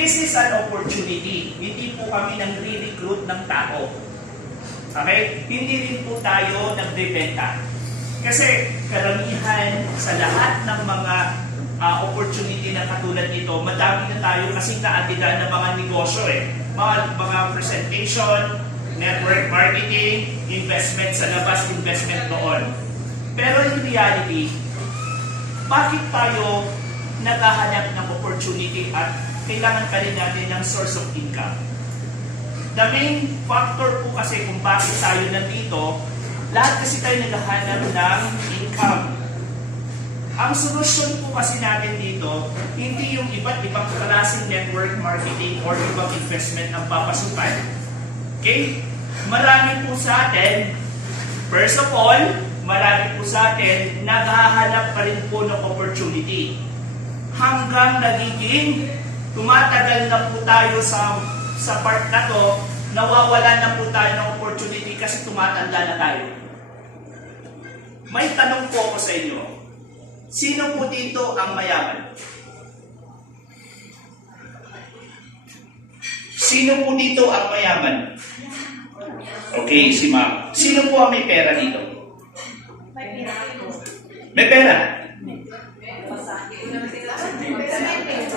This is an opportunity. Hindi po kami nang re-recruit ng tao. Okay? Hindi rin po tayo nagbebenta. Kasi karamihan sa lahat ng mga opportunity na katulad nito, madami na tayo kasing naatidan ng mga negosyo mga presentation, network marketing, investment sa labas, investment doon. Pero in reality, bakit tayo naghahanap ng opportunity at kailangan pa rin natin ng source of income? The main factor po kasi kung bakit tayo nandito, lahat kasi tayo naghahanap ng income. Ang solusyon po kasi natin dito, hindi yung iba't ibang klaseng network marketing or ibang investment ang papasukan. Okay? Marami po sa atin, first of all, marami po sa atin, naghahanap pa rin po ng opportunity. Hanggang nagiging tumatagal na po tayo sa part na to, nawawala na po tayo ng opportunity kasi tumatanda na tayo. May tanong po ako sa inyo. Sino po dito ang mayaman? Sino po dito ang mayaman? Okay, si Ma'am. Sino po ang may pera dito? May pera?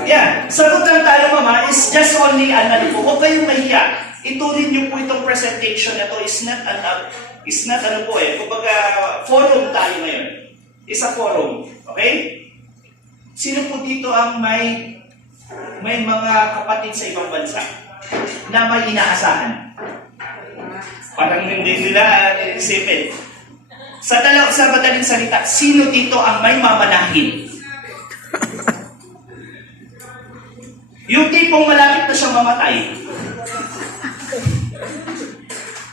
Yeah, sagot lang tayo mama is just only huwag kayong mahiya. Ituloy niyo po itong presentation na to is not kumbaga forum tayo ngayon. Is a forum, okay? Sino po dito ang may mga kapatid sa ibang bansa na may inaasahan? Parang hindi nila isipin. Sa madaling salita, sino dito ang may mamanahin? Yung tipong malapit na siyang mamatay.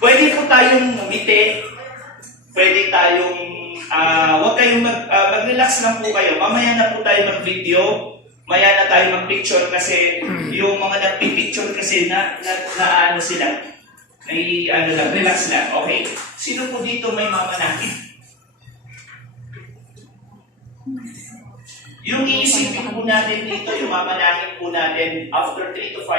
Pwede po tayong umiti. Pwede tayong, huwag kayong mag-relax lang po kayo. Mamaya na po tayo mag-video. Maya na tayo mag-picture kasi yung mga nag-picture kasi na ano sila. Relax lang. Okay. Sino po dito may mamanahin? Yung iisipin po natin dito, yung mamanahin po natin after 3 to 5